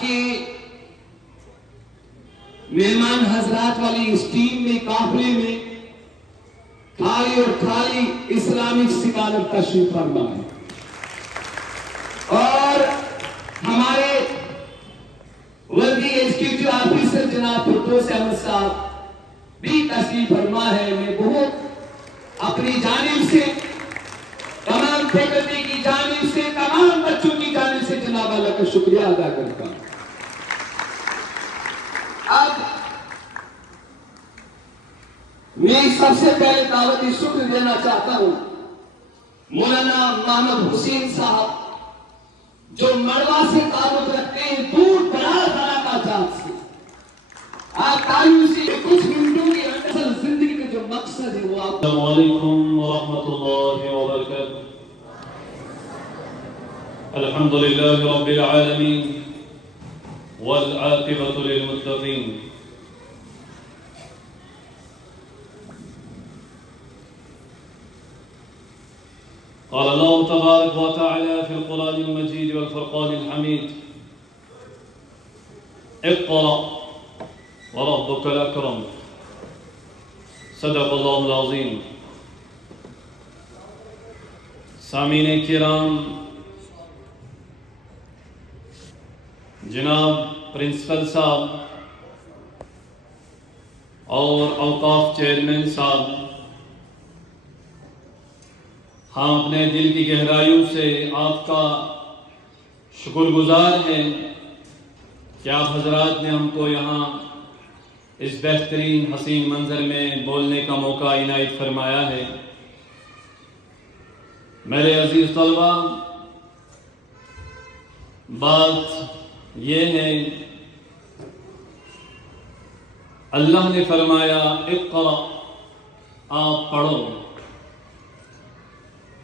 کے مہمان حضرات والی اس ٹیم میں قافلے میں خالی اور خالی اسلامک اسکالر تشریف فرما ہے اور ہمارے وردی ایگزیکٹو آفیسر جناب فردوس احمد صاحب بھی تشریف فرما ہے. میں بہت اپنی جانب سے تمام فیکلٹی کی جانب سے تمام بچوں کی جانب سے جناب اللہ کا شکریہ ادا کرتا ہوں. اب میں سب سے پہلے دعوتی شکر دینا چاہتا ہوں مولانا محمد حسین صاحب جو مڑوا سے تعلق رکھتے ہیں دور دراز علاقہ جات سے. آپ تعلیم سے کچھ منٹوں کی اصل زندگی کا جو مقصد ہے وہ آپ. السلام علیکم ورحمۃ اللہ وبرکاتہ. الحمد للہ رب العالمین والعاقبۃ للمتقین. قال الله تبارك وتعالى في القرآن المجيد والفرقان الحميد: اقرأ وربك الأكرم. صدق الله العظيم. سامعین کرام، جناب پرنسپل صاحب اور اوقاف چیئرمین صاحب، ہم اپنے دل کی گہرائیوں سے آپ کا شکر گزار ہیں کہ آپ حضرات نے ہم کو یہاں اس بہترین حسین منظر میں بولنے کا موقع عنایت فرمایا ہے. میرے عزیز طلبہ، بات یہ ہے، اللہ نے فرمایا اقرأ، آپ پڑھو.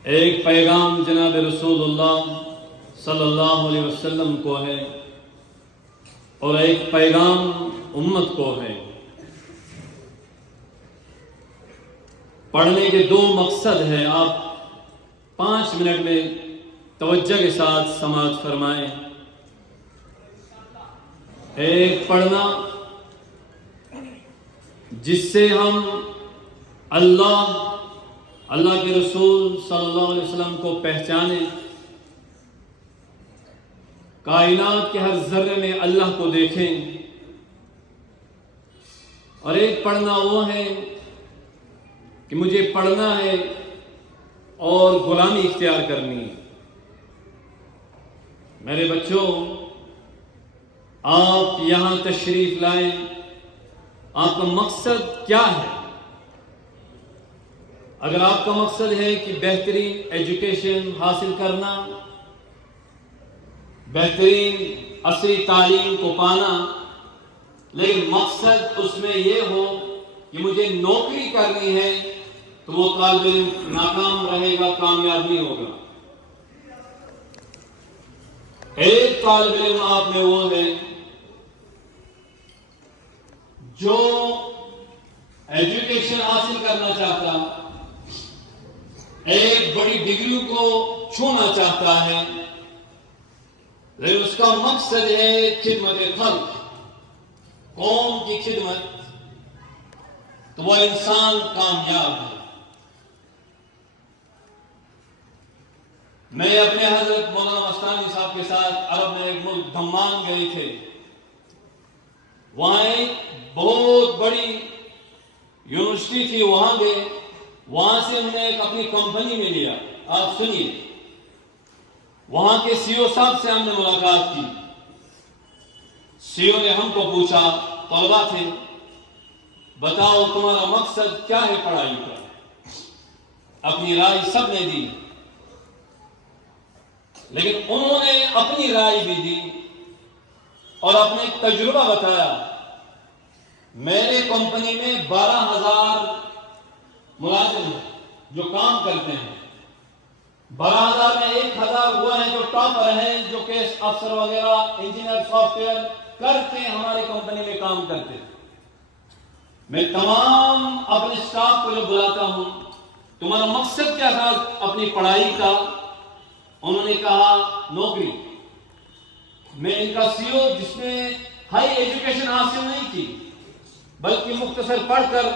ایک پیغام جناب رسول اللہ صلی اللہ علیہ وسلم کو ہے اور ایک پیغام امت کو ہے. پڑھنے کے دو مقصد ہیں. آپ 5 منٹ میں توجہ کے ساتھ سماعت فرمائیں. ایک پڑھنا جس سے ہم اللہ کے رسول صلی اللہ علیہ وسلم کو پہچانیں، کائنات کے ہر ذرے میں اللہ کو دیکھیں. اور ایک پڑھنا وہ ہے کہ مجھے پڑھنا ہے اور غلامی اختیار کرنی ہے. میرے بچوں، آپ یہاں تشریف لائیں، آپ کا مقصد کیا ہے؟ اگر آپ کا مقصد ہے کہ بہترین ایجوکیشن حاصل کرنا، بہترین عصری تعلیم کو پانا، لیکن مقصد اس میں یہ ہو کہ مجھے نوکری کرنی ہے، تو وہ طالب علم ناکام رہے گا، کامیاب نہیں ہوگا. ایک طالب علم آپ میں وہ ہے جو ایجوکیشن حاصل کرنا چاہتا، ایک بڑی ڈگری کو چھونا چاہتا ہے، لیکن اس کا مقصد ہے خدمت خلق، قوم کی خدمت، تو وہ انسان کامیاب ہے. میں اپنے حضرت مولانا مستانی صاحب کے ساتھ عرب میں ایک ملک دمان گئے تھے. وہاں ایک بہت بڑی یونیورسٹی تھی، وہاں گئے. وہاں سے ہم نے ایک اپنی کمپنی میں لیا. آپ سنیے، وہاں کے سی او صاحب سے ہم نے ملاقات کی. سی او نے ہم کو پوچھا، طلبہ تھے، بتاؤ تمہارا مقصد کیا ہے پڑھائی کا؟ اپنی رائے سب نے دی، لیکن انہوں نے اپنی رائے بھی دی اور اپنے ایک تجربہ بتایا. میرے کمپنی میں 12,000 ملازم ہیں جو کام کرتے ہیں. 12,000 میں 1,000 وہ ہیں جو ٹاپر ہیں، جو کہ افسر وغیرہ، انجینئر، سافٹ ویئر کر کے ہماری کمپنی میں کام کرتے ہیں. میں تمام اپنے اسٹاف کو جو بلاتا ہوں، تمہارا مقصد کیا تھا اپنی پڑھائی کا؟ انہوں نے کہا نوکری. میں ان کا سی او جس نے ہائی ایجوکیشن حاصل نہیں کی بلکہ مختصر پڑھ کر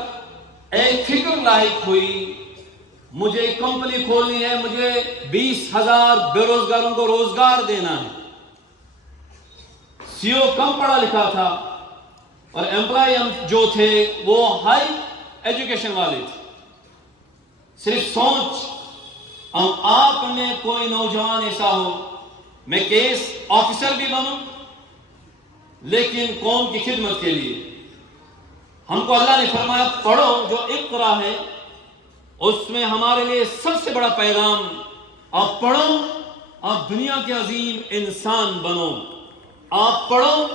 ایک فکر لاحق ہوئی، مجھے ایک کمپنی کھولنی ہے، مجھے 20,000 بے روزگاروں کو روزگار دینا ہے۔ سی او کم پڑھا لکھا تھا اور امپلائی جو تھے وہ ہائی ایجوکیشن والے تھے۔ صرف سوچ، اب آپ میں کوئی نوجوان ایسا ہو، میں کیس آفیسر بھی بنوں لیکن قوم کی خدمت کے لیے۔ ہم کو اللہ نے فرمایا پڑھو، جو اقرا ہے اس میں ہمارے لیے سب سے بڑا پیغام، آپ پڑھو، آپ دنیا کے عظیم انسان بنو۔ آپ پڑھو،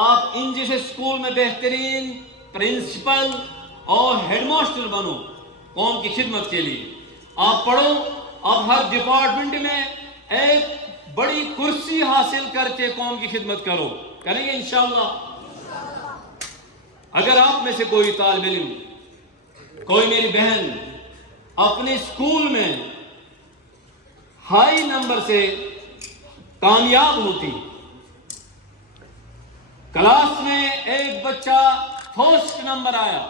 آپ ان جیسے اسکول میں بہترین پرنسپل اور ہیڈ ماسٹر بنو قوم کی خدمت کے لیے۔ آپ پڑھو، آپ ہر ڈپارٹمنٹ میں ایک بڑی کرسی حاصل کر کے قوم کی خدمت کرو۔ کریں گے انشاءاللہ؟ اگر آپ میں سے کوئی طالب علم، کوئی میری بہن اپنے اسکول میں ہائی نمبر سے کامیاب ہوتی، کلاس میں ایک بچہ فرسٹ نمبر آیا،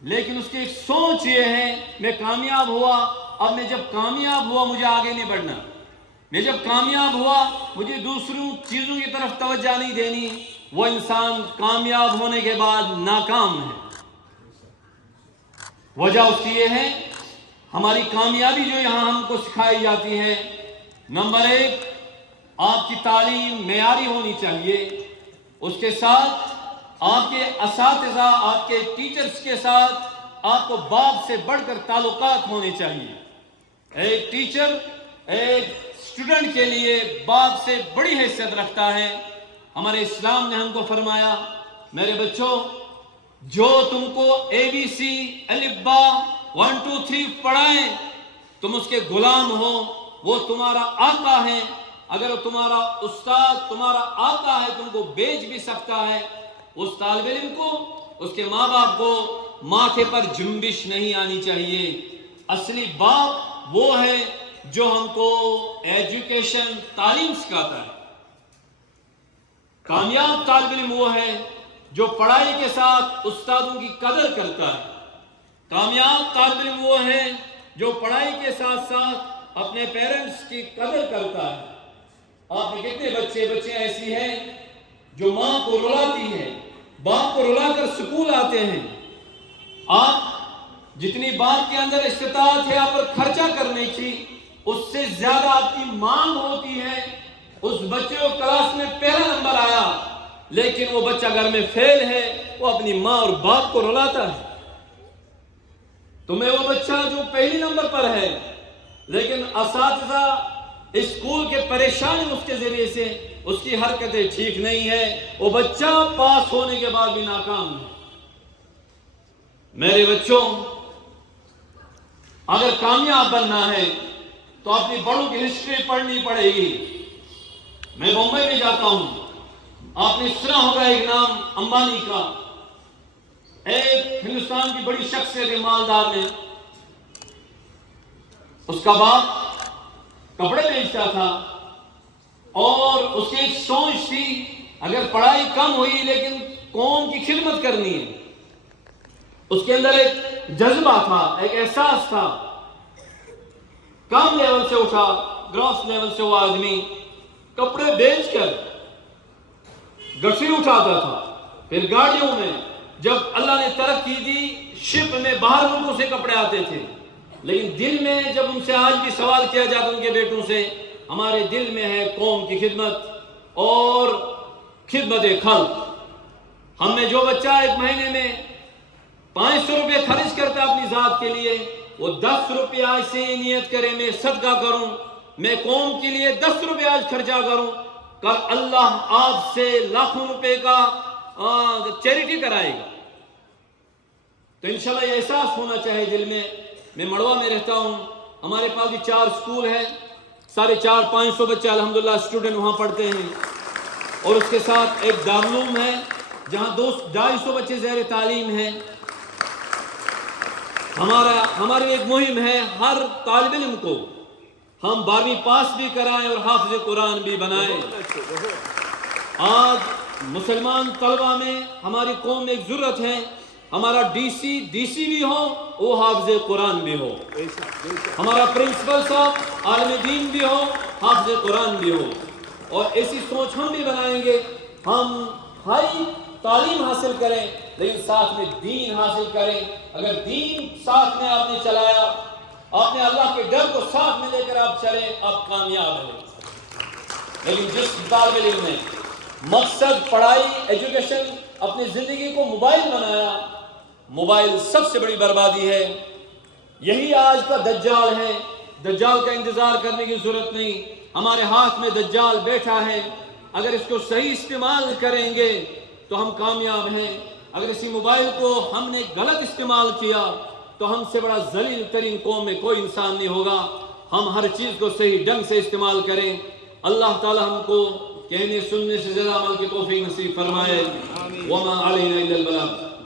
لیکن اس کی ایک سوچ یہ ہے میں کامیاب ہوا، اب میں جب کامیاب ہوا مجھے آگے نہیں بڑھنا، میں جب کامیاب ہوا مجھے دوسروں چیزوں کی طرف توجہ نہیں دینی، وہ انسان کامیاب ہونے کے بعد ناکام ہے۔ وجہ اس کی یہ ہے، ہماری کامیابی جو یہاں ہم کو سکھائی جاتی ہے، نمبر 1 آپ کی تعلیم معیاری ہونی چاہیے، اس کے ساتھ آپ کے اساتذہ، آپ کے ٹیچرز کے ساتھ آپ کو باپ سے بڑھ کر تعلقات ہونے چاہیے۔ ایک ٹیچر ایک اسٹوڈنٹ کے لیے باپ سے بڑی حیثیت رکھتا ہے۔ ہمارے اسلام نے ہم کو فرمایا، میرے بچوں، جو تم کو ABC الف با 1 2 3 پڑھائیں تم اس کے غلام ہو، وہ تمہارا آقا ہے۔ اگر وہ تمہارا استاد تمہارا آقا ہے تم کو بیچ بھی سکتا ہے۔ اس طالب علم کو، اس کے ماں باپ کو ماتھے پر جنبش نہیں آنی چاہیے۔ اصلی باپ وہ ہے جو ہم کو ایجوکیشن تعلیم سکھاتا ہے۔ کامیاب طالب علم وہ ہے جو پڑھائی کے ساتھ استادوں کی قدر کرتا ہے۔ کامیاب طالب علم وہ ہے جو پڑھائی کے ساتھ ساتھ اپنے پیرنٹس کی قدر کرتا ہے۔ آپ میں کتنے بچے ایسی ہیں جو ماں کو رلاتی ہے، باپ کو رلا کر سکول آتے ہیں۔ آپ جتنی باپ کے اندر استطاعت ہے آپ پر خرچہ کرنے کی، اس سے زیادہ آپ کی مانگ ہوتی ہے۔ اس بچے کو کلاس میں پہلا نمبر آیا لیکن وہ بچہ گھر میں فیل ہے، وہ اپنی ماں اور باپ کو رلاتا ہے۔ تمہیں وہ بچہ جو پہلی نمبر پر ہے لیکن اساتذہ اسکول کے پریشانی اس کے ذریعے سے اس کی حرکتیں ٹھیک نہیں ہے، وہ بچہ پاس ہونے کے بعد بھی ناکام ہے۔ میرے بچوں، اگر کامیاب بننا ہے تو اپنی بڑوں کی ہسٹری پڑھنی پڑے گی۔ میں بمبئی میں جاتا ہوں، آپ نے سنا ہوگا ایک نام امبانی کا، ایک ہندوستان کی بڑی شخصیت ہے، مالدار میں۔ اس کا باپ کپڑے بیچتا تھا اور اس کی ایک سوچ تھی اگر پڑھائی کم ہوئی لیکن قوم کی خدمت کرنی ہے۔ اس کے اندر ایک جذبہ تھا، ایک احساس تھا۔ کم لیول سے اٹھا، گراس لیول سے وہ آدمی کپڑے بیچ کر گٹھی اٹھاتا تھا، پھر گاڑیوں میں، جب اللہ نے ترقی دی شپ میں باہر ملکوں سے کپڑے آتے تھے، لیکن دل میں جب ان سے آج بھی سوال کیا جاتا ان کے بیٹوں سے، ہمارے دل میں ہے قوم کی خدمت اور خدمت خلق۔ ہم میں جو بچہ ایک مہینے میں 500 روپے خرچ کرتا ہے اپنی ذات کے لیے، وہ 10 روپے آج سے نیت کرے میں صدقہ کروں، میں قوم کے لیے 10 روپے آج خرچہ کروں، کل اللہ آپ سے لاکھوں روپے کا چیریٹی کرائے گا۔ تو انشاءاللہ یہ احساس ہونا چاہیے دل میں۔ میں مڑوا میں رہتا ہوں، ہمارے پاس بھی 4 اسکول ہیں، 450-500 بچے الحمدللہ اسٹوڈنٹ وہاں پڑھتے ہیں، اور اس کے ساتھ ایک دارالعلوم ہے جہاں 250 بچے زیر تعلیم ہیں۔ ہماری ایک مہم ہے ہر طالب علم کو ہم 12ویں پاس بھی کرائیں اور حافظ قرآن بھی بنائیں۔ آج مسلمان طلبہ میں ہماری قوم میں ایک ضرورت ہے، ہمارا ڈی سی بھی ہو، وہ حافظ قرآن بھی ہو، ہمارا پرنسپل صاحب عالم دین بھی ہو، حافظ قرآن بھی ہو۔ اور ایسی سوچ ہم بھی بنائیں گے، ہم ہائی تعلیم حاصل کریں لیکن ساتھ میں دین حاصل کریں۔ اگر دین ساتھ میں آپ نے چلایا، آپ نے اللہ کے ڈر کو ساتھ میں لے کر آپ چلیں، آپ کامیاب ہیں۔ لیکن جس طالب علم نے مقصد پڑھائی، ایجوکیشن، اپنی زندگی کو موبائل بنایا، موبائل سب سے بڑی بربادی ہے۔ یہی آج کا دجال ہے۔ دجال کا انتظار کرنے کی ضرورت نہیں، ہمارے ہاتھ میں دجال بیٹھا ہے۔ اگر اس کو صحیح استعمال کریں گے تو ہم کامیاب ہیں۔ اگر اسی موبائل کو ہم نے غلط استعمال کیا تو ہم سے بڑا ذلیل ترین قوم میں کوئی انسان نہیں ہوگا۔ ہم ہر چیز کو صحیح ڈھنگ سے استعمال کریں۔ اللہ تعالی ہم کو کہنے سننے سے زیادہ عمل کی توفیق نصیب فرمائے۔ وما علینا الا البلاغ۔